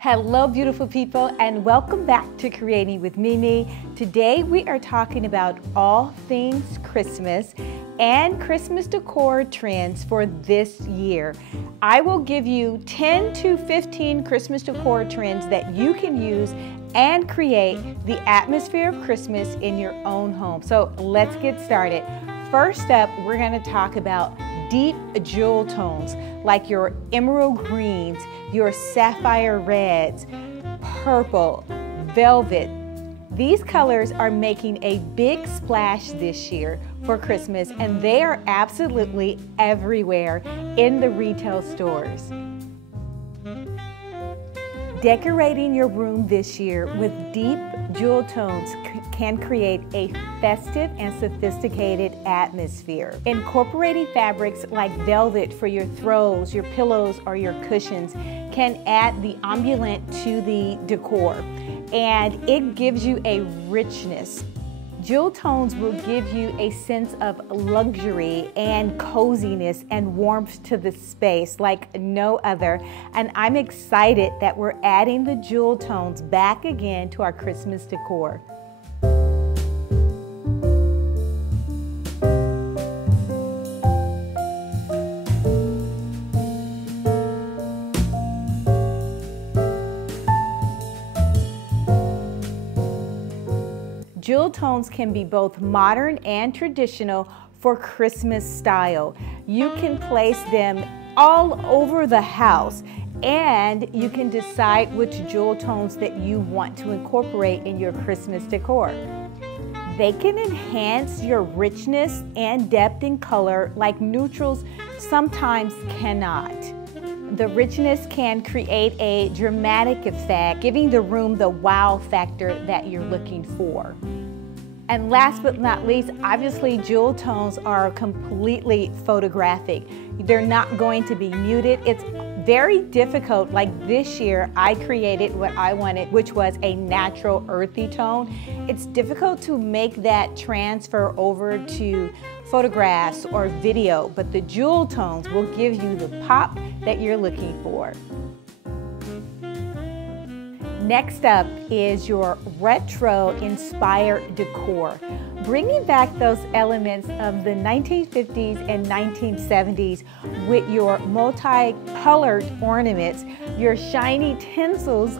Hello beautiful people, and welcome back to Creating with Mimi. Today we are talking about all things Christmas and Christmas decor trends for this year. I will give you 10 to 15 Christmas decor trends that you can use and create the atmosphere of Christmas in your own home. So let's get started. First up, we're going to talk about deep jewel tones like your emerald greens, your sapphire reds, purple, velvet. These colors are making a big splash this year for Christmas, and they are absolutely everywhere in the retail stores. Decorating your room this year with deep jewel tones can create a festive and sophisticated atmosphere. Incorporating fabrics like velvet for your throws, your pillows, or your cushions can add the ambient to the decor, and it gives you a richness. Jewel tones will give you a sense of luxury and coziness and warmth to the space like no other. And I'm excited that we're adding the jewel tones back again to our Christmas decor. Jewel tones can be both modern and traditional for Christmas style. You can place them all over the house, and you can decide which jewel tones that you want to incorporate in your Christmas decor. They can enhance your richness and depth in color like neutrals sometimes cannot. The richness can create a dramatic effect, giving the room the wow factor that you're looking for. And last but not least, obviously jewel tones are completely photographic. They're not going to be muted. It's very difficult. Like this year, I created what I wanted, which was a natural earthy tone. It's difficult to make that transfer over to photographs or video, but the jewel tones will give you the pop that you're looking for. Next up is your retro-inspired decor, bringing back those elements of the 1950s and 1970s with your multi-colored ornaments, your shiny tinsels.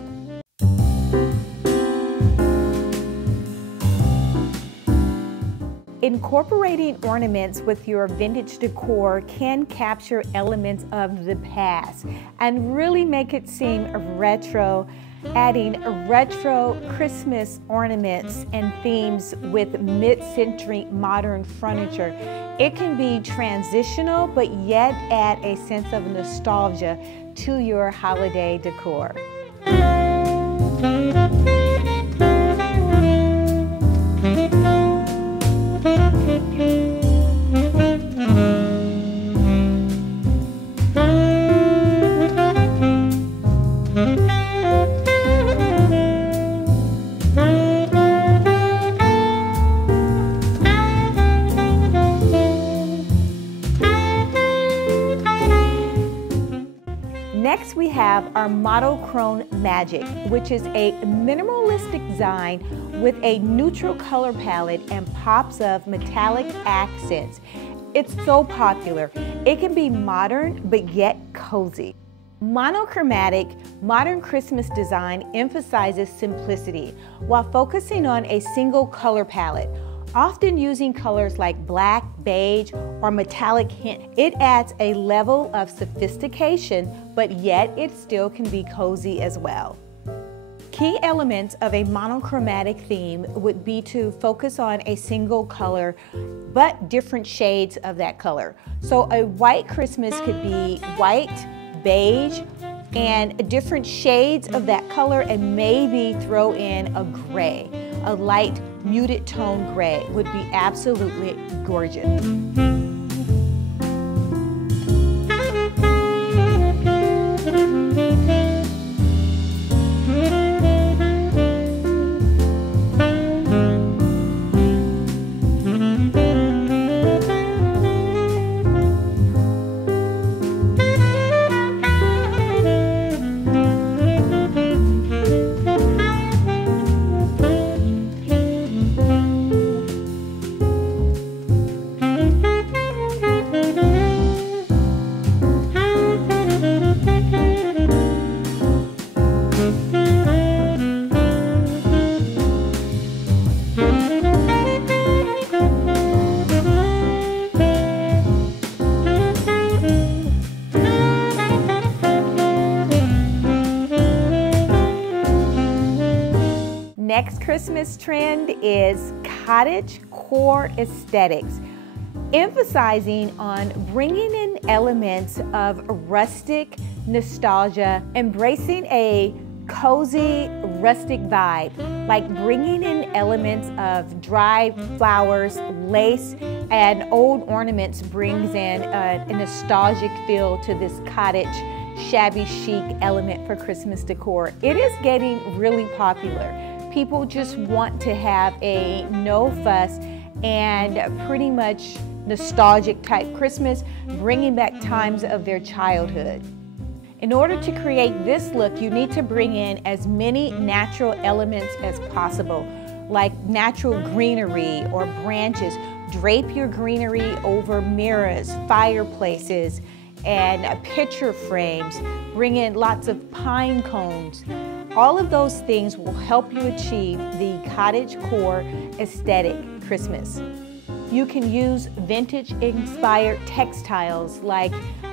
Incorporating ornaments with your vintage decor can capture elements of the past and really make it seem retro. Adding retro Christmas ornaments and themes with mid-century modern furniture. It can be transitional, but yet add a sense of nostalgia to your holiday decor. Next, we have our Monochromatic, which is a minimalistic design with a neutral color palette and pops of metallic accents. It's so popular. It can be modern, but yet cozy. Monochromatic modern Christmas design emphasizes simplicity while focusing on a single color palette, often using colors like black, beige, or metallic hint. It adds a level of sophistication, but yet it still can be cozy as well. Key elements of a monochromatic theme would be to focus on a single color, but different shades of that color. So a white Christmas could be white, beige, and different shades of that color, and maybe throw in a gray. A light muted tone gray would be absolutely gorgeous. next Christmas trend is cottage core aesthetics, emphasizing on bringing in elements of rustic nostalgia, embracing a cozy rustic vibe, like bringing in elements of dry flowers, lace, and old ornaments brings in a nostalgic feel to this cottage shabby chic element for Christmas decor. It is getting really popular. People just want to have a no fuss and pretty much nostalgic type Christmas, bringing back times of their childhood. In order to create this look, you need to bring in as many natural elements as possible, like natural greenery or branches. Drape your greenery over mirrors, fireplaces, and picture frames. Bring in lots of pine cones. All of those things will help you achieve the cottage core aesthetic Christmas. You can use vintage-inspired textiles like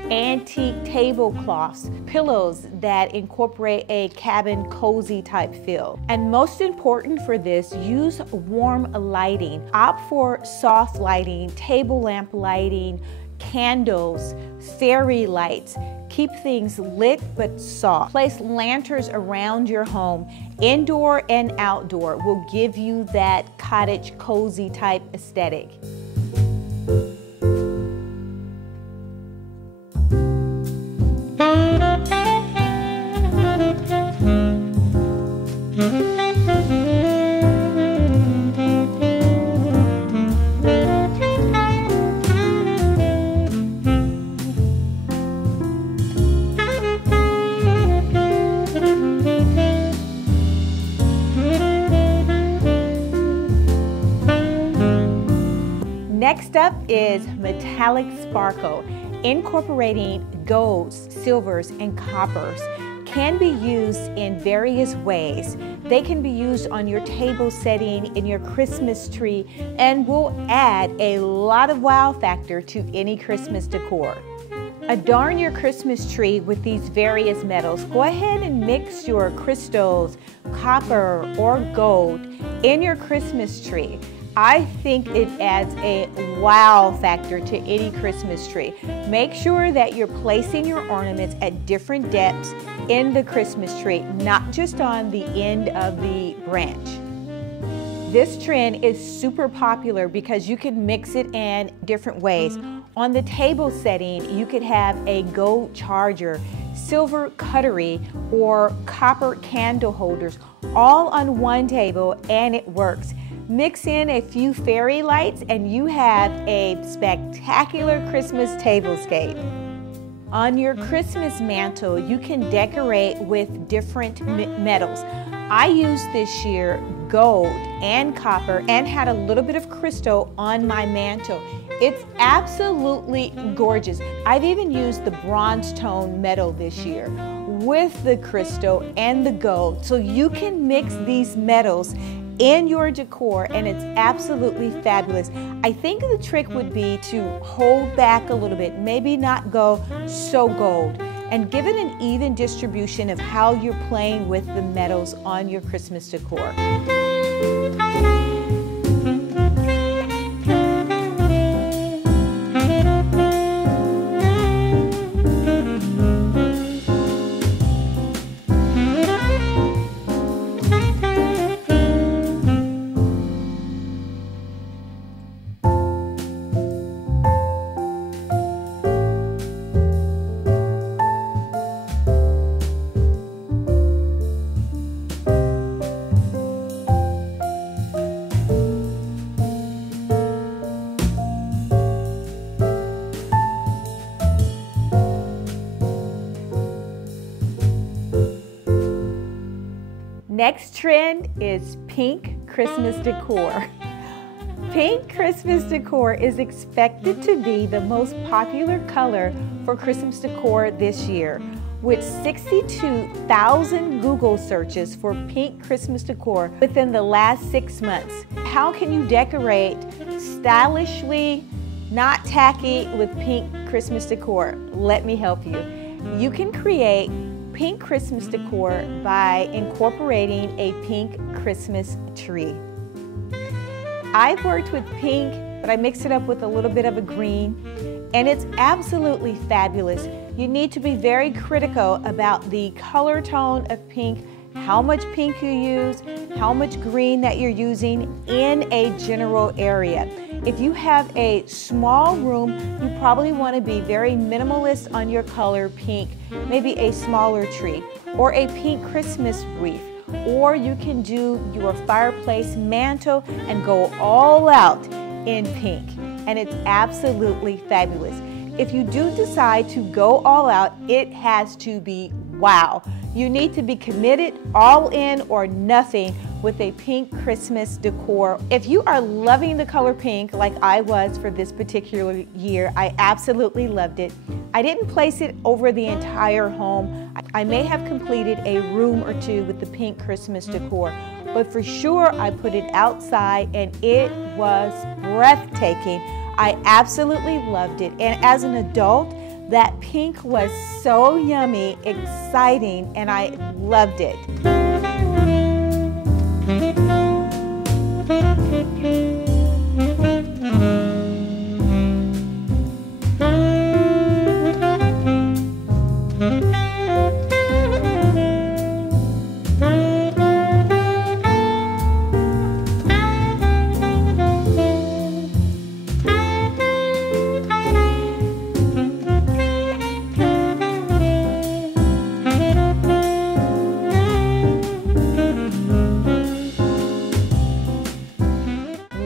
antique tablecloths, pillows that incorporate a cabin cozy type feel. And most important for this, use warm lighting. Opt for soft lighting, table lamp lighting, candles, fairy lights. Keep things lit but soft. Place lanterns around your home, indoor and outdoor, will give you that cottage cozy type aesthetic. Next up is metallic sparkle, incorporating golds, silvers, and coppers. Can be used in various ways. They can be used on your table setting, in your Christmas tree, and will add a lot of wow factor to any Christmas decor. Adorn your Christmas tree with these various metals. Go ahead and mix your crystals, copper, or gold in your Christmas tree. I think it adds a wow factor to any Christmas tree. Make sure that you're placing your ornaments at different depths in the Christmas tree, not just on the end of the branch. This trend is super popular because you can mix it in different ways. On the table setting, you could have a gold charger, silver cutlery, or copper candle holders all on one table, and it works. Mix in a few fairy lights and you have a spectacular Christmas tablescape. On your Christmas mantle, you can decorate with different metals. I used this year gold and copper and had a little bit of crystal on my mantle. It's absolutely gorgeous. I've even used the bronze tone metal this year with the crystal and the gold. So you can mix these metals in your decor and it's absolutely fabulous. I think the trick would be to hold back a little bit, maybe not go so gold, and give it an even distribution of how you're playing with the metals on your Christmas decor. Next trend is pink Christmas decor. Pink Christmas decor is expected to be the most popular color for Christmas decor this year, with 62,000 Google searches for pink Christmas decor within the last 6 months. How can you decorate stylishly, not tacky, with pink Christmas decor? Let me help you. You can create pink Christmas decor by incorporating a pink Christmas tree. I've worked with pink, but I mix it up with a little bit of a green, and it's absolutely fabulous. You need to be very critical about the color tone of pink, how much pink you use, how much green that you're using in a general area. If you have a small room, you probably want to be very minimalist on your color pink, maybe a smaller tree or a pink Christmas wreath. Or you can do your fireplace mantle and go all out in pink, and it's absolutely fabulous. If you do decide to go all out, it has to be wow. You need to be committed, all in or nothing with a pink Christmas decor. If you are loving the color pink like I was for this particular year, I absolutely loved it. I didn't place it over the entire home. I may have completed a room or two with the pink Christmas decor, but for sure I put it outside and it was breathtaking. I absolutely loved it. And as an adult, that pink was so yummy, exciting, and I loved it.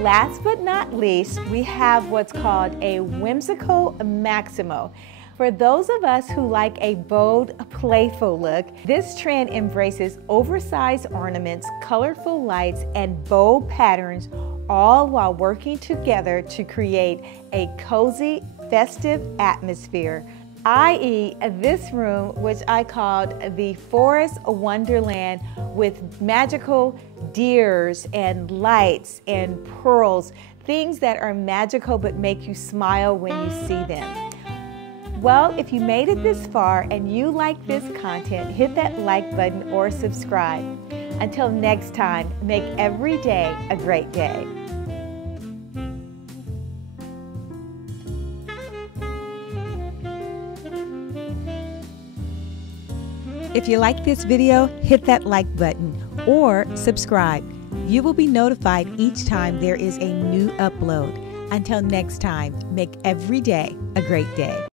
Last but not least, we have what's called a whimsical maximo. For those of us who like a bold, playful look, this trend embraces oversized ornaments, colorful lights, and bold patterns, all while working together to create a cozy, festive atmosphere. I.e., this room, which I called the Forest Wonderland, with magical deers and lights and pearls, things that are magical but make you smile when you see them. Well, if you made it this far and you like this content, hit that like button or subscribe. Until next time, make every day a great day. If you like this video, hit that like button or subscribe. You will be notified each time there is a new upload. Until next time, make every day a great day.